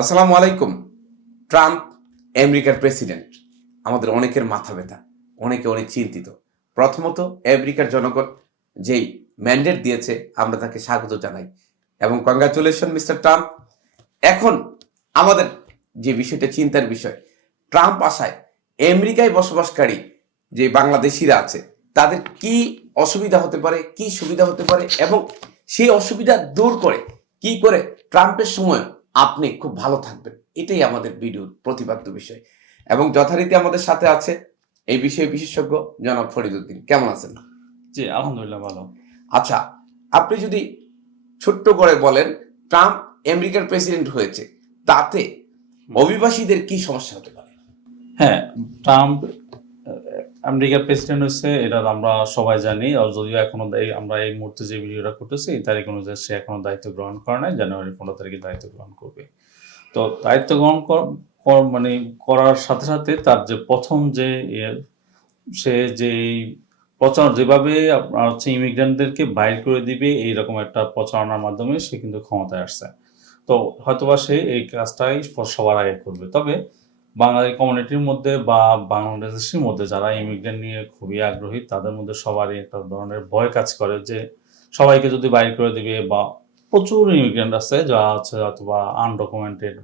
আসসালামু আলাইকুম। ট্রাম্প আমেরিকার প্রেসিডেন্ট। আমাদের অনেকের মাথা ব্যথা, অনেকে অনেক চিন্তিত। প্রথমত আমেরিকার জনগণ যেই ম্যান্ডেট দিয়েছে, আমরা তাকে স্বাগত জানাই। এবং কংগ্রাচুলেশন, মিস্টার ট্রাম্প। এখন আমাদের যে বিষয়টা, চিন্তার বিষয়, ট্রাম্প আসায় আমেরিকায় বসবাসকারী যে বাংলাদেশিরা আছে, তাদের কি অসুবিধা হতে পারে, কি সুবিধা হতে পারে, এবং সেই অসুবিধা দূর করে, কি করে ট্রাম্পের সময় আপনি খুব ভালো থাকবেন। এটাই আমাদের ভিডিওর প্রতিপাদ্য বিষয়। এবং যথারীতি আমাদের সাথে আছে এই বিষয়ে বিশেষজ্ঞ জনাব ফরিদুদ্দিন কেমন আছেন? জি আলহামদুলিল্লাহ ভালো। আচ্ছা আপনি যদি ছোট্ট করে বলেন ট্রাম্প আমেরিকার প্রেসিডেন্ট হয়েছে তাতে অভিবাসীদের কি সমস্যা হতে পারে? হ্যাঁ ট্রাম্প আমেরিকার প্রেসিডেন্ট হচ্ছে এটা আমরা সবাই জানি। আর যদিও এখনও আমরা এই মুহূর্তে যে ভিডিওটা করতেছি এই তারিখ অনুযায়ী সে এখনও দায়িত্ব গ্রহণ করে নাই জানুয়ারি পনেরো তারিখে দায়িত্ব গ্রহণ করবে। তো দায়িত্ব গ্রহণ মানে করার সাথে সাথে তার যে প্রথম যে ইয়ে, সে যে প্রচার যেভাবে আপনার হচ্ছে ইমিগ্রেন্টদেরকে বাইর করে দিবে এইরকম একটা প্রচারণার মাধ্যমে সে কিন্তু ক্ষমতায় আসছে। তো হয়তোবা সে এই কাজটাই সবার আগে করবে। তবে বাঙালি কমিউনিটির মধ্যে বা বাংলাদেশের মধ্যে যারা ইমিগ্রেন্ট নিয়ে খুবই আগ্রহী, তাদের মধ্যে সবারই একটা ধরনের ভয় কাজ করে যে সবাইকে যদি বাইর করে দিবে বা প্রচুর ইমিগ্রেন্ট আছে যা হচ্ছে অথবা আনডকুমেন্টেড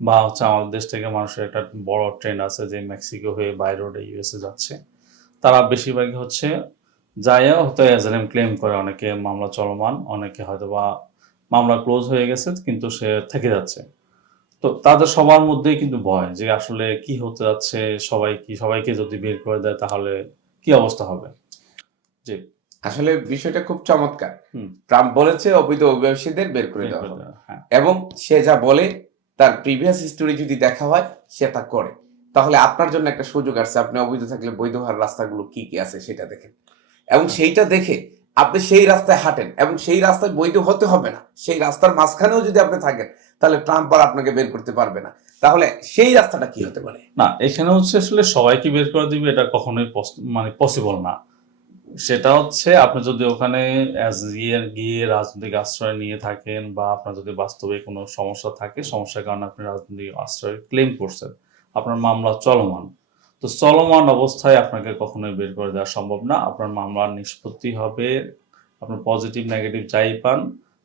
বা হচ্ছে আমাদের দেশ থেকে মানুষের একটা বড় ট্রেন্ড আছে যে মেক্সিকো হয়ে বাইরে রোডে ইউএসএ যাচ্ছে। তারা বেশিরভাগই হচ্ছে যাইয়া হয়তো এজারেম ক্লেম করে, অনেকে মামলা চলমান, অনেকে হয়তো বা মামলা ক্লোজ হয়ে গেছে, কিন্তু সে থেকে যাচ্ছে। তো তাদের সবার মধ্যেই কিন্তু ভয় যে আসলে কি হতে যাচ্ছে সবাই কি সবাইকে যদি বের করে দেয় তাহলে কি অবস্থা হবে? জি। আসলে বিষয়টা খুব চমৎকার। হুম। ট্রাম্প বলেছে অবৈধ অভিবাসীদের বের করে দেওয়া হবে। হ্যাঁ। এবং সে যা বলে তার প্রিভিয়াস হিস্টোরি যদি দেখা হয় সে তা করে। তাহলে আপনার জন্য একটা সুযোগ আছে আপনি অবৈধ থাকলে বৈধ হওয়ার রাস্তাগুলো কি কি আছে সেটা দেখেন এবং সেইটা দেখে আপনি সেই রাস্তায় হাঁটেন এবং সেই রাস্তায় বৈধ হতে হবে না। সেই রাস্তার মাঝখানেও যদি আপনি থাকেন তাহলে ট্রাম্প আর আপনাকে বের করতে পারবে না। তাহলে সেই রাস্তাটা কি হতে পারে? না, এখানে হচ্ছে আসলে সবাইকে বের করে দিবে, এটা কখনোই মানে পসিবল না। সেটা হচ্ছে আপনি যদি ওখানে গিয়ে রাজনৈতিক আশ্রয় নিয়ে থাকেন বা আপনার যদি বাস্তবে কোনো সমস্যা থাকে, সমস্যার কারণে আপনি রাজনৈতিক আশ্রয় ক্লেম করছেন, আপনার মামলা চলমান। তো চলমান অবস্থায় আপনাকে কখনোই বের করে দেওয়া সম্ভব না। আপনার মামলার নিষ্পত্তি হবে, আপনার পজিটিভ নেগেটিভ যাই পান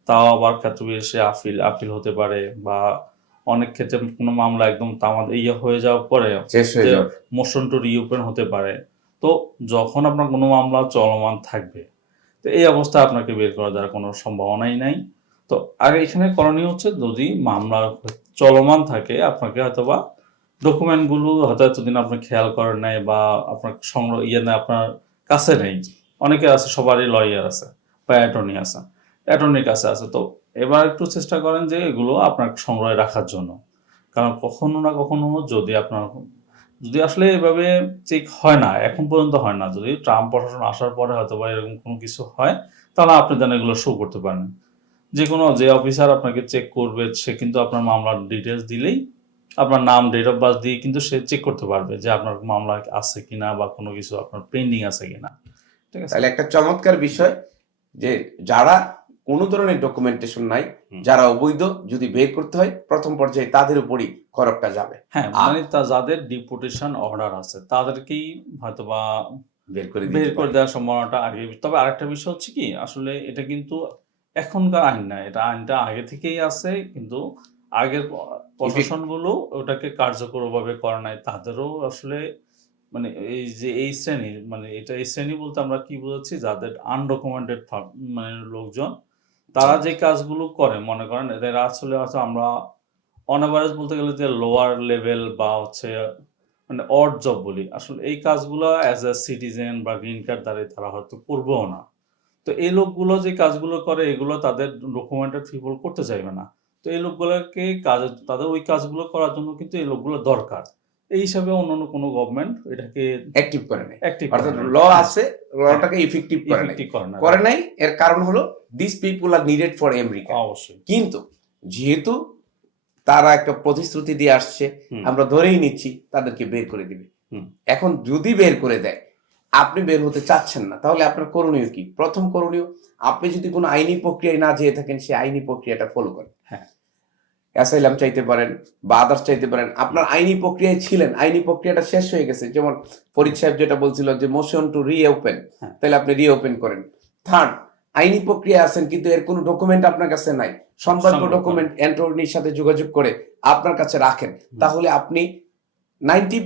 তাও আবার ক্ষেত্র বিশেষে আপিল আপিল হতে পারে বা অনেক ক্ষেত্রে কোনো মামলা একদম তামাদ ইয়ে হয়ে যাওয়ার পরে মোশন টু রিওপেন হতে পারে। তো যখন আপনার কোনো মামলা চলমান থাকবে তো এই অবস্থায় আপনাকে বের করে দেওয়ার কোনো সম্ভাবনাই নাই। তো আর এখানে করণীয় হচ্ছে যদি মামলা চলমান থাকে আপনাকে হয়তোবা ডকুমেন্টগুলো হয়তো এতদিন আপনি খেয়াল করেন নাই বা আপনার সংগ্রহ ইয়ে নেই আপনার কাছে নেই। অনেকে আছে সবারই লয়ার আছে বা অ্যাটর্নি আছে। অ্যাটর্নির কাছে আছে। তো এবার একটু চেষ্টা করেন যে এগুলো আপনার সংগ্রহে রাখার জন্য। কারণ কখনো না কখনো যদি আপনার, যদি আসলে এভাবে চেক হয় না, এখন পর্যন্ত হয় না, যদি ট্রাম্প প্রশাসন আসার পরে হয়তো বা এরকম কোনো কিছু হয়, তাহলে আপনি যেন এগুলো শো করতে পারেন। যে কোনো যে অফিসার আপনাকে চেক করবে, সে কিন্তু আপনার মামলার ডিটেলস দিলেই, আপনার নাম ডেট অফ বার্থ দিয়ে কিন্তু সে চেক করতে পারবে যে আপনার মামলা আছে কিনা বা কোনো কিছু আপনার পেন্ডিং আছে কিনা। ঠিক আছে? তাহলে একটা চমৎকার বিষয় যে যারা কোনো ধরনের ডকুমেন্টেশন নাই যারা অবৈধ যদি বের করতে হয় প্রথম পর্যায়ে তাদের উপরই খরচটা যাবে। হ্যাঁ মানে তা যাদের ডিপোটেশন অর্ডার আছে তাদেরকেই হয়তো বা বের করে বের করে দেওয়ার সম্ভাবনাটা আগে তবে আরেকটা বিষয় হচ্ছে কি আসলে এটা কিন্তু এখনকার আইন না এটা আইনটা আগে থেকেই আছে কিন্তু আগের প্রশাসনগুলো ওটাকে কার্যকরভাবে করে নাই তাদেরও আসলে মানে এই যে এই শ্রেণি মানে এটা এই শ্রেণি বলতে আমরা কি বোঝাচ্ছি যাদের আনডকুমেন্টেড মানে লোকজন তারা যে কাজগুলো করে, মনে করেন, এদের আসলে হচ্ছে আমরা অন বলতে গেলে যে লোয়ার লেভেল বা হচ্ছে মানে অড জব বলি, আসলে এই কাজগুলো অ্যাজ এ সিটিজেন বা গ্রিন কার্ড দ্বারা তারা হয়তো করবেও না। তো এই লোকগুলো যে কাজগুলো করে, এগুলো তাদের ডকুমেন্টেড পিপল করতে চাইবে না। তো এই লোকগুলোকে কাজ তাদের ওই কাজগুলো করার জন্য কিন্তু এই লোকগুলো দরকার। এই হিসাবে অন্যান্য কোনো গভর্নমেন্ট এটাকে অ্যাক্টিভ করে নাই। অ্যাক্টিভ অর্থাৎ ল আছে লটাকে ইফেক্টিভ করে নাই। করে নাই। এর কারণ হলো this people are needed for America অবশ্যই। কিন্তু যেহেতু তারা একটা প্রতিশ্রুতি দিয়ে আসছে আমরা ধরেই নিচ্ছি তাদেরকে বের করে দিবে। এখন যদি বের করে দেয় আপনি বের হতে চাচ্ছেন না তাহলে আপনার করণীয় কি? প্রথম করণীয় আপনি যদি কোনো আইনি প্রক্রিয়ায় না যেয়ে থাকেন সেই আইনি প্রক্রিয়াটা ফলো করেন হ্যাঁ। অ্যাসাইলাম চাইতে পারেন বা আদার্স চাইতে পারেন আপনার আইনি প্রক্রিয়ায় ছিলেন আইনি প্রক্রিয়াটা শেষ হয়ে গেছে। যেমন ফরিদ সাহেব যেটা বলছিল যে মোশন টু রিওপেন। তাহলে আপনি রিওপেন করেন। থার্ড আইনি প্রক্রিয়া আছেন কিন্তু এর কোনো ডকুমেন্ট আপনার কাছে নাই। সম্ভাব্য ডকুমেন্ট অ্যান্টর্নির সাথে যোগাযোগ করে আপনার কাছে রাখেন। তাহলে আপনি ninety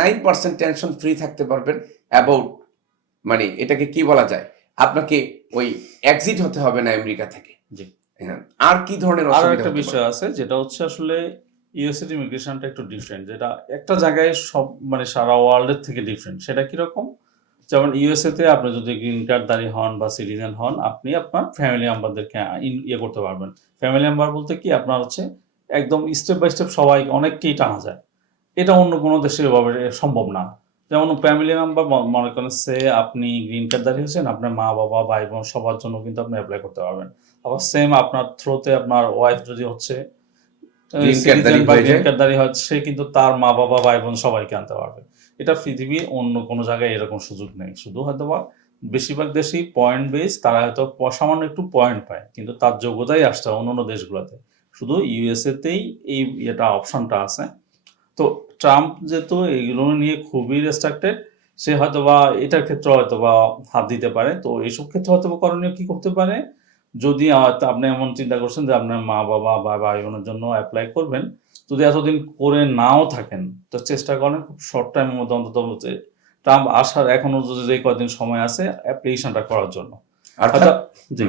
nine percent tension free থাকতে পারবেন অ্যাবাউট মানে এটাকে কি বলা যায়? আপনাকে ওই এক্সিট হতে হবে না আমেরিকা থেকে। জি। হ্যাঁ। আর কি ধরনের আরও একটা বিষয় আছে যেটা হচ্ছে আসলে ইউএসএর ইমিগ্রেশনটা একটু ডিফারেন্ট যেটা একটা জায়গায় সব মানে সারা ওয়ার্ল্ডের থেকে ডিফারেন্ট সেটা কীরকম? যেমন ইউএসএ তে আপনি যদি গ্রিন কার্ডধারী হন বা সিটিজেন হন আপনি আপনার ফ্যামিলি মেম্বারদেরকে ইয়ে করতে পারবেন। ফ্যামিলি মেম্বার বলতে কি? আপনার হচ্ছে একদম স্টেপ বাই স্টেপ সবাই অনেককেই টানা যায়। এটা অন্য কোনো দেশে এভাবে সম্ভব না। যেমন ফ্যামিলি মেম্বার মনে করেন সে আপনি গ্রিন কার্ডধারী হয়েছেন আপনার মা বাবা ভাই বোন সবার জন্য কিন্তু আপনি অ্যাপ্লাই করতে পারবেন। আবার সেম আপনার থ্রোতে আপনার ওয়াইফ যদি হচ্ছে হয়ে সে কিন্তু তার মা বাবা ভাই বোন সবাইকে আনতে পারবে। এটা পৃথিবীর অন্য কোনো জায়গায় এরকম সুযোগ নেই। শুধু হয়তো বা বেশিরভাগ দেশেই পয়েন্ট বেস তারা হয়তো সামান্য একটু পয়েন্ট পায় কিন্তু তার যোগ্যতাই আসছে অন্য অন্য দেশগুলোতে। শুধু ইউএসএ তেই এই এটা অপশনটা আছে। তো ট্রাম্প যেহেতু এগুলো নিয়ে খুবই রেস্ট্রাক্টেড সে হয়তো বা এটার ক্ষেত্রে হয়তো বা হাত দিতে পারে। তো এইসব ক্ষেত্রে হয়তো বা করণীয় কি করতে পারে? যদি আপনি এমন চিন্তা করছেন যে আপনার মা বাবা বা ভাই বোনের জন্য অ্যাপ্লাই করবেন যদি এতদিন করে নাও থাকেন তো চেষ্টা করেন খুব শর্ট টাইমের মধ্যে অন্তত ট্রাম্প আসার এখনও যদি যে কদিন সময় আছে অ্যাপ্লিকেশনটা করার জন্য অর্থাৎ জি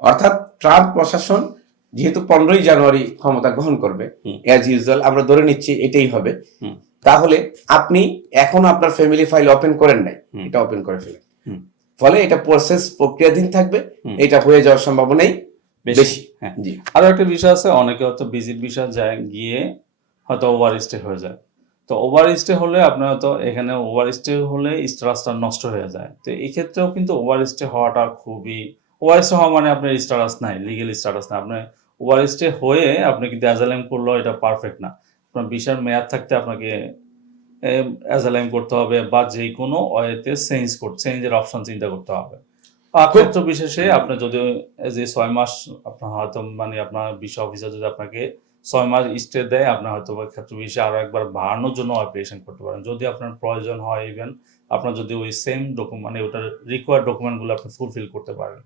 অর্থাৎ ট্রাম্প প্রশাসন যেহেতু পনেরোই জানুয়ারি ক্ষমতা গ্রহণ করবে। অ্যাজ ইউজুয়াল আমরা ধরে নিচ্ছি এটাই হবে। তাহলে আপনি এখন আপনার ফ্যামিলি ফাইল ওপেন করেন নাই। এটা ওপেন করে ফেলেন। ফলে এটা প্রসেস প্রক্রিয়াধীন থাকবে এটা হয়ে যাওয়ার সম্ভাবনাই বেশি হ্যাঁ। জি। আরও একটা বিষয় আছে অনেকে হয়তো ভিজিট বিষয় যায় গিয়ে হয়তো ওভার স্টে হয়ে যায়। তো ওভার স্টে হলে আপনার হয়তো এখানে ওভার স্টে হলে স্টারাসটা নষ্ট হয়ে যায়। তো এই ক্ষেত্রেও কিন্তু ওভার স্টে হওয়াটা খুবই ওভার স্টে হওয়া মানে আপনার স্টারাস নাই লিগেল স্টারাস নাই। আপনার ওভার স্টে হয়ে আপনি কিন্তু অ্যাজালাইম করলেও এটা পারফেক্ট না। আপনার বিশার মেয়াদ থাকতে আপনাকে অ্যাজালাইম করতে হবে বা যে কোনো ওয়েতে চেঞ্জ করতে চেঞ্জের অপশন চিন্তা করতে হবে। ক্ষেত্র বিশেষে আপনি যদি যে ছয় মাস আপনার হয়তো মানে আপনার বিষয় অফিসার যদি আপনাকে ছয় মাস স্টে দেয় আপনার হয়তো বা ক্ষেত্র বিশেষে আরও একবার বাড়ানোর জন্য অ্যাপ্লিকেশন করতে পারেন। যদি আপনার প্রয়োজন হয় ইভেন আপনার যদি ওই সেম ডকুমেন্ট মানে ওটার রিকোয়ার্ড ডকুমেন্টগুলো আপনি ফুলফিল করতে পারেন।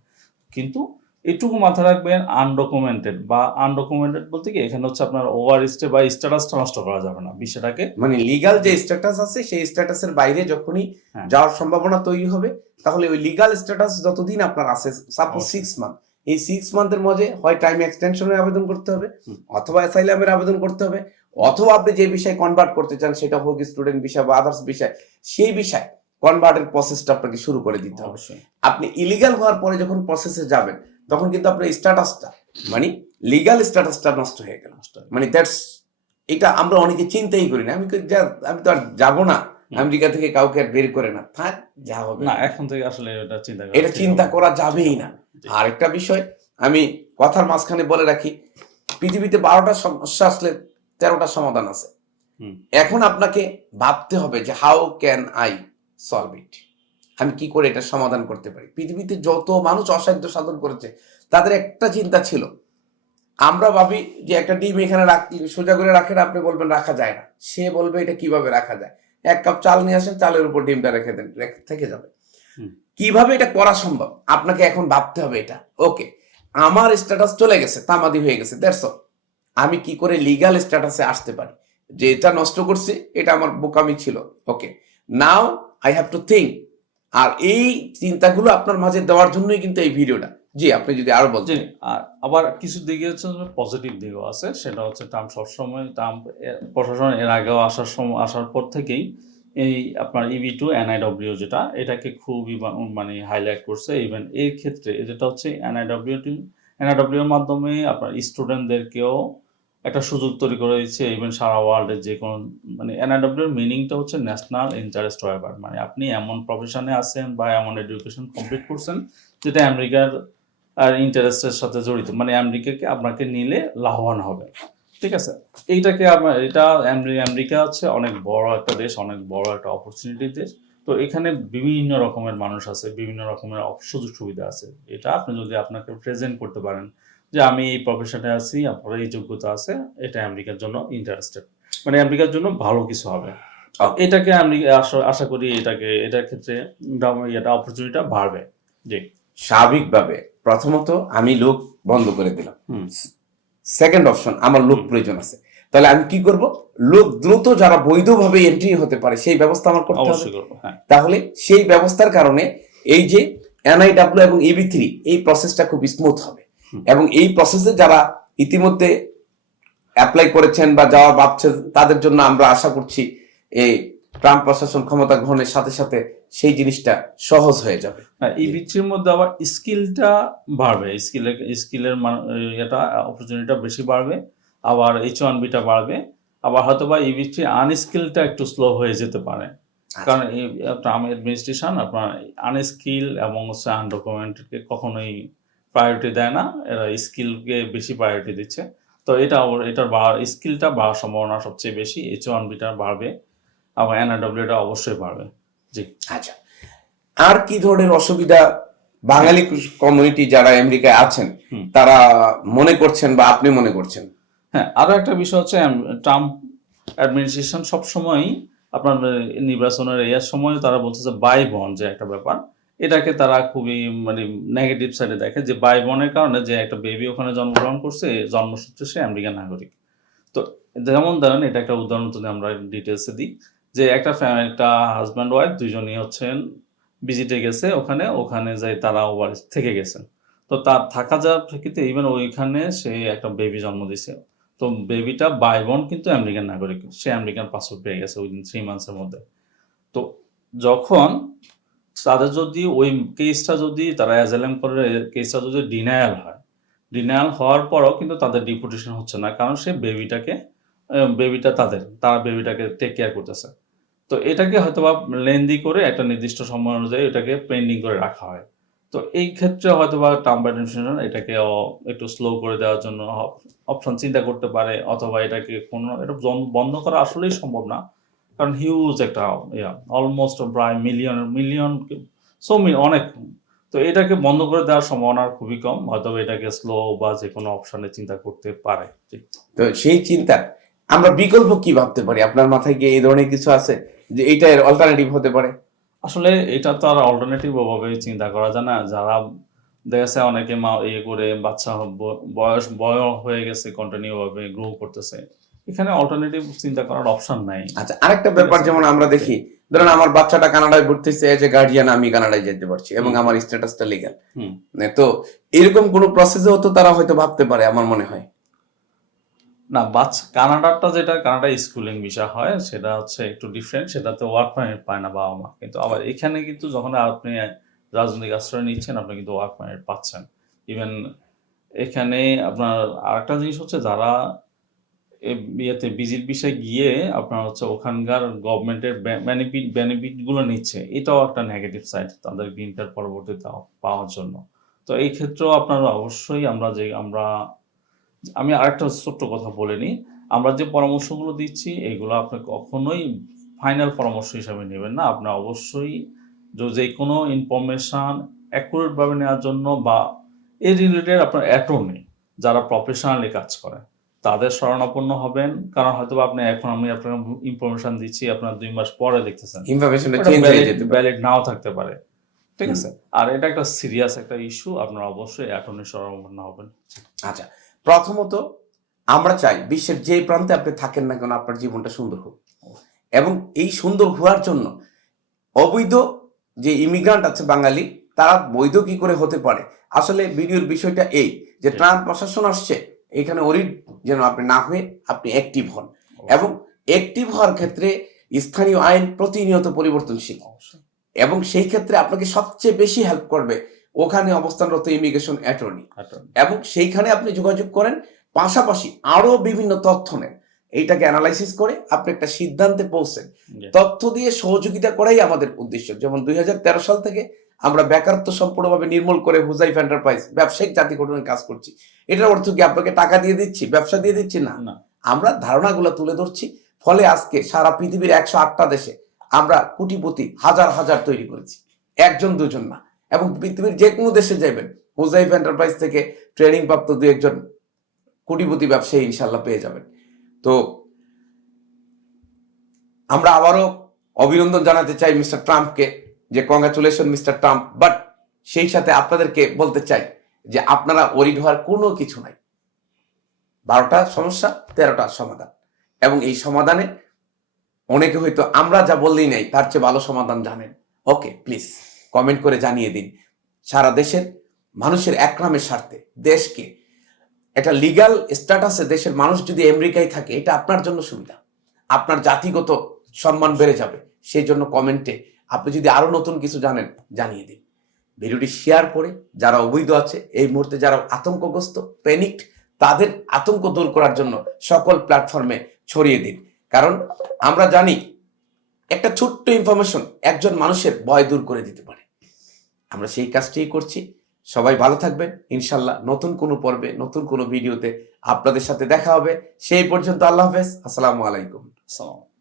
কিন্তু এটুকু মাথায় রাখবেন আনডকুমেন্টেড বা আনডকুমেন্টেড বলতে কি এখানে হচ্ছে আপনার ওভার স্টে বা স্ট্যাটাসটা নষ্ট করা যাবে না বিষয়টাকে মানে লিগাল যে স্ট্যাটাস আছে সেই স্ট্যাটাসের বাইরে যখনই হ্যাঁ। যাওয়ার সম্ভাবনা তৈরি হবে তাহলে ওই লিগাল স্ট্যাটাস যতদিন আপনার আছে সাপোজ। সিক্স মান্থ এই সিক্স মান্থের মধ্যে হয় টাইম এক্সটেনশনের আবেদন করতে হবে। অথবা অ্যাসাইলামের আবেদন করতে হবে অথবা আপনি যে বিষয়ে কনভার্ট করতে চান সেটা হোক স্টুডেন্ট বিষয় বা আদার্স বিষয় সেই বিষয় কনভার্টের প্রসেসটা আপনাকে শুরু করে দিতে হবে আপনি ইলিগাল হওয়ার পরে যখন প্রসেসে যাবেন তখন কিন্তু আপনার স্ট্যাটাসটা মানে লিগাল স্ট্যাটাসটা নষ্ট হয়ে গেল। নষ্ট মানে দ্যাটস এটা আমরা অনেকে চিন্তাই করি না। আমি আমি তো আর যাব না। আমেরিকা থেকে কাউকে আর বের করে না। থাক যা হবে। না এখন থেকে আসলে এটা চিন্তা করা এটা চিন্তা করা যাবেই না। আর একটা বিষয় আমি কথার মাঝখানে বলে রাখি পৃথিবীতে বারোটা সমস্যা আসলে তেরোটা সমাধান আছে। এখন আপনাকে ভাবতে হবে যে how can I solve it আমি কি করে এটা সমাধান করতে পারি? পৃথিবীতে যত মানুষ অসাধ্য সাধন করেছে তাদের একটা চিন্তা ছিল। আমরা ভাবি যে একটা ডিম এখানে রাখলে সোজা করে রাখেন আপনি বলবেন রাখা যায় না। সে বলবে এটা কীভাবে রাখা যায়? এক কাপ চাল নিয়ে আসেন চালের উপর ডিমটা রেখে দেন রেখে- থেকে যাবে। কীভাবে এটা করা সম্ভব? আপনাকে এখন ভাবতে হবে এটা। ওকে আমার স্ট্যাটাস চলে গেছে তামাদি হয়ে গেছে দ্যাটস আমি কি করে লিগাল স্ট্যাটাসে আসতে পারি? যে এটা নষ্ট করছি এটা আমার বোকামি ছিল। Okay now I have to think আর এই চিন্তাগুলো আপনার মাঝে দেওয়ার জন্যই কিন্তু এই ভিডিওটা। জি আপনি যদি আরও জি বলতেন আর আবার কিছু দিকে হচ্ছে পজিটিভ দিকও আছে সেটা হচ্ছে ট্রাম্প সবসময় ট্রাম্প এর- প্রশাসন এর আগেও আসার সময় আসার পর থেকেই এই আপনার ইভি টু এনআইডব্লিউ যেটা এটাকে খুবই মানে হাইলাইট করছে। ইভেন এই ক্ষেত্রে যেটা হচ্ছে এনআইডব্লিউ এনআইডব্লিউ এর মাধ্যমে আপনার স্টুডেন্টদেরকেও একটা সুযোগ তৈরি করে দিচ্ছে ইভেন সারা ওয়ার্ল্ডের যে কোনো মানে এনআইডব্লিউ এর মিনিংটা হচ্ছে ন্যাশনাল ইন্টারেস্ট ওয়েবার মানে আপনি এমন প্রফেশনে আছেন বা এমন এডুকেশন কমপ্লিট করছেন যেটা আমেরিকার আর ইন্টারেস্টের সাথে জড়িত মানে আমেরিকাকে আপনাকে নিলে লাভবান হবে, ঠিক আছে? এইটাকে আমার এটা আমেরিকা হচ্ছে অনেক বড় একটা দেশ, অনেক বড় একটা অপরচুনিটি দেশ, তো এখানে বিভিন্ন রকমের মানুষ আছে, বিভিন্ন রকমের সুযোগ সুবিধা আছে, এটা আপনি যদি আপনাকে প্রেজেন্ট করতে পারেন যে আমি এই প্রফেশনে আছি আপনার এই যোগ্যতা আছে এটা আমেরিকার জন্য ইন্টারেস্টেড মানে আমেরিকার জন্য ভালো কিছু হবে। এটাকে আমি আশা করি এটাকে এটার ক্ষেত্রে এটা অপরচুনিটিটা বাড়বে। জি। স্বাভাবিকভাবে প্রথমত আমি লোক বন্ধ করে দিলাম। সেকেন্ড অপশন আমার লোক প্রয়োজন আছে। তাহলে আমি কি করব? লোক দ্রুত যারা বৈধভাবে এন্ট্রি হতে পারে সেই ব্যবস্থা আমার করতে হবে। অবশ্যই হ্যাঁ। তাহলে সেই ব্যবস্থার কারণে এই যে এনআইডাব্লিউ এবং ইবি থ্রি এই প্রসেসটা খুব স্মুথ হবে। এবং এই প্রসেসে যারা ইতিমধ্যে অ্যাপ্লাই করেছেন বা যাওয়া ভাবছেন তাদের জন্য আমরা আশা করছি এই ট্রাম্প প্রশাসন ক্ষমতা গ্রহণের সাথে সাথে সেই জিনিসটা সহজ হয়ে যাবে। এই বিচির মধ্যে আবার স্কিলটা বাড়বে। স্কিলের স্কিলের এটা অপরচুনিটিটা বেশি বাড়বে আবার এইচ ওয়ান বিটা বাড়বে। আবার হয়তো বা এই বিচি আনস্কিলটা একটু স্লো হয়ে যেতে পারে। কারণ এই ট্রাম্প অ্যাডমিনিস্ট্রেশন আপনার আনস্কিল এবং হচ্ছে আনডকুমেন্টেডকে কখনোই প্রায়োরিটি দেয় না এরা স্কিলকে বেশি প্রায়োরিটি দিচ্ছে। তো এটা এটার বাড়ার স্কিলটা বাড়ার সম্ভাবনা সবচেয়ে বেশি এইচ ওয়ান বিটা বাড়বে আবার এনআরডব্লিউটা অবশ্যই বাড়বে। জি। আচ্ছা আর কি ধরনের অসুবিধা বাঙালি কমিউনিটি যারা আমেরিকায় আছেন। তারা মনে করছেন বা আপনি মনে করছেন? হ্যাঁ আরও একটা বিষয় হচ্ছে ট্রাম্প অ্যাডমিনিস্ট্রেশন সবসময়ই আপনার নির্বাচনের এর সময় তারা বলছে যে বাই বন যে একটা ব্যাপার। এটাকে তারা খুবই মানে নেগেটিভ সাইডে দেখে যে বাই বনের কারণে যে একটা বেবি ওখানে জন্মগ্রহণ করছে জন্মসূত্রে সে আমেরিকান নাগরিক। তো যেমন ধরেন, এটা একটা উদাহরণ যদি আমরা ডিটেলসে দিই, যে একটা একটা হাজব্যান্ড ওয়াইফ দুজনই হচ্ছেন ভিজিটে গেছে ওখানে ওখানে যাই তারা ওভার থেকে গেছেন। তো তার থাকা যাওয়ার প্রেক্ষিতে ইভেন ওইখানে সে একটা বেবি জন্ম দিছে তো বেবিটা বাই বোন কিন্তু আমেরিকান নাগরিক, সে আমেরিকান পাসপোর্ট পেয়ে গেছে উইদিন থ্রি মান্থসের মধ্যে। তো যখন তাদের যদি ওই কেসটা যদি তারা অ্যাজালেম করে কেসটা যদি ডিনায়াল হয় ডিনায়াল হওয়ার পরও কিন্তু তাদের ডিপুটেশন হচ্ছে না, কারণ সে বেবিটাকে বেবিটা তাদের, তারা বেবিটাকে টেক কেয়ার করতেছে। তো এটাকে হয়তোবা লেন্দি করে একটা নির্দিষ্ট সময় অনুযায়ী এটাকে পেন্ডিং করে রাখা হয়। তো এই ক্ষেত্রে হয়তোবা টার্ম অ্যাডমিনিস্ট্রেশন এটাকে একটু স্লো করে দেওয়ার জন্য অপশন চিন্তা করতে পারে, অথবা এটাকে কোনো, এটা বন্ধ করা আসলেই সম্ভব না। কারণ হিউজ একটা ইয়া অলমোস্ট প্রায় মিলিয়ন মিলিয়ন সো অনেক। তো এটাকে বন্ধ করে দেওয়ার সম্ভাবনা খুবই কম হয়তো এটাকে স্লো বা যে কোনো অপশনে চিন্তা করতে পারে। তো সেই চিন্তা আমরা বিকল্প কি ভাবতে পারি? আপনার মাথায় কি এই ধরনের কিছু আছে যে এটা এর অল্টারনেটিভ হতে পারে? আসলে এটা তো আর অল্টারনেটিভ ভাবে চিন্তা করা যায় না। যারা দেখা অনেকে মা ইয়ে করে বাচ্চা বয়স বয় হয়ে গেছে কন্টিনিউ ভাবে গ্রো করতেছে। এখানে অল্টারনেটিভ চিন্তা করার অপশন নাই। আচ্ছা আরেকটা ব্যাপার যেমন আমরা দেখি ধরেন আমার বাচ্চাটা কানাডায় ভর্তি হচ্ছে এজ এ গার্ডিয়ান আমি কানাডায় যেতে পারছি এবং আমার স্ট্যাটাসটা লিগ্যাল হুম। তো এরকম কোনো প্রসেসেও তো তারা হয়তো ভাবতে পারে আমার মনে হয়। না বাচ্চা কানাডারটা যেটা কানাডা স্কুলিং বিষয় হয় সেটা হচ্ছে একটু ডিফারেন্ট সেটাতে ওয়ার্ক পারমিট পায় না বাবা মা। কিন্তু আবার এখানে কিন্তু যখন আপনি রাজনৈতিক আশ্রয় নিচ্ছেন আপনি কিন্তু ওয়ার্ক পারমিট পাচ্ছেন। ইভেন এখানে আপনার আরেকটা জিনিস হচ্ছে যারা ইয়েতে বিজির বিষয়ে গিয়ে আপনার হচ্ছে ওখানকার গভর্নমেন্টের বেনিফিট বেনিফিটগুলো নিচ্ছে। এটাও একটা নেগেটিভ সাইড তাদের গ্রিন কার্ড পরবর্তীতে পাওয়ার জন্য। তো এই ক্ষেত্রেও আপনার অবশ্যই আমরা যে, আমরা, আমি আরেকটা ছোট্ট কথা বলে নিই। আমরা যে পরামর্শগুলো দিচ্ছি, এগুলো আপনি কখনোই ফাইনাল পরামর্শ হিসাবে নেবেন না। আপনার অবশ্যই যে- কোনো ইনফরমেশন অ্যাকুরেটভাবে নেওয়ার জন্য বা এই রিলেটেড আপনার অ্যাটর্নি যারা প্রফেশনালি কাজ করে তাদের শরণাপন্ন হবেন। কারণ হয়তো আপনি এখন আমি আপনার ইনফরমেশন দিচ্ছি আপনার দুই মাস পরে দেখতেছেন। ইনফরমেশনটা চেঞ্জ হয়ে যেতে ভ্যালিড নাও থাকতে পারে। ঠিক আছে। আর এটা একটা সিরিয়াস একটা ইস্যু আপনার অবশ্যই অ্যাটর্নি শরণাপন্ন হবেন। আচ্ছা প্রথমত আমরা চাই বিশ্বের যে প্রান্তে আপনি থাকেন না কেন আপনার জীবনটা সুন্দর হোক। এবং এই সুন্দর হওয়ার জন্য অবৈধ যে ইমিগ্রান্ট আছে বাঙালি তারা বৈধ কি করে হতে পারে? আসলে ভিডিওর বিষয়টা এই যে ট্রাম্প প্রশাসন আসছে এখানে অরিড যেন আপনি না হয়ে আপনি অ্যাক্টিভ হন। এবং অ্যাক্টিভ হওয়ার ক্ষেত্রে স্থানীয় আইন প্রতিনিয়ত পরিবর্তনশীল। এবং সেই ক্ষেত্রে আপনাকে সবচেয়ে বেশি হেল্প করবে ওখানে অবস্থানরত ইমিগ্রেশন অ্যাটর্নি এবং সেইখানে আপনি যোগাযোগ করেন পাশাপাশি আরও বিভিন্ন তথ্য নেন। এইটাকে অ্যানালাইসিস করে আপনি একটা সিদ্ধান্তে পৌঁছেন। তথ্য দিয়ে সহযোগিতা করাই আমাদের উদ্দেশ্য। যেমন দুই হাজার তেরো সাল থেকে আমরা বেকারত্ব সম্পূর্ণভাবে নির্মূল করে হুজাইফ এন্টারপ্রাইজ ব্যবসায়িক জাতি গঠনের কাজ করছি। এটার অর্থ কি? আপনাকে টাকা দিয়ে দিচ্ছি? ব্যবসা দিয়ে দিচ্ছি? না। আমরা ধারণাগুলো তুলে ধরছি। ফলে আজকে সারা পৃথিবীর একশো আটটা দেশে আমরা কোটিপতি হাজার হাজার তৈরি করেছি। একজন দুজন না। এবং পৃথিবীর যে কোনো দেশে যাবেন হুজাইফ এন্টারপ্রাইজ থেকে ট্রেনিং প্রাপ্ত দু একজন কোটিপতি ব্যবসায়ী ইনশাল্লাহ পেয়ে যাবেন। তো আমরা আবারও অভিনন্দন জানাতে চাই মিস্টার ট্রাম্পকে। যে কংগ্রাচুলেশন মিস্টার ট্রাম্প বাট সেই সাথে আপনাদেরকে বলতে চাই যে আপনারা ওরিড হওয়ার কোনো কিছু নাই। বারোটা সমস্যা, তেরোটা সমাধান। এবং এই সমাধানে অনেকে হয়তো আমরা যা বললেই নাই, তার চেয়ে ভালো সমাধান জানেন। ওকে প্লিজ কমেন্ট করে জানিয়ে দিন। সারা দেশের, মানুষের একরামের স্বার্থে, দেশকে। একটা লিগাল স্ট্যাটাসে দেশের মানুষ যদি আমেরিকায় থাকে, এটা আপনার জন্য সুবিধা। আপনার জাতিগত সম্মান বেড়ে যাবে। সেই জন্য কমেন্টে আপনি যদি আরও নতুন কিছু জানেন, জানিয়ে দিন। ভিডিওটি শেয়ার করে যারা অবৈধ আছে, এই মুহূর্তে যারা আতঙ্কগ্রস্ত প্যানিকড তাদের আতঙ্ক দূর করার জন্য সকল প্ল্যাটফর্মে ছড়িয়ে দিন। কারণ আমরা জানি, একটা ছোট্ট ইনফরমেশন একজন মানুষের ভয় দূর করে দিতে পারে। আমরা সেই কাজটিই করছি। সবাই ভালো থাকবেন। ইনশাল্লাহ নতুন কোনো পর্বে, নতুন কোনো ভিডিওতে আপনাদের সাথে দেখা হবে। সেই পর্যন্ত আল্লাহ হাফেজ। আসসালামু আলাইকুম। আসসালাম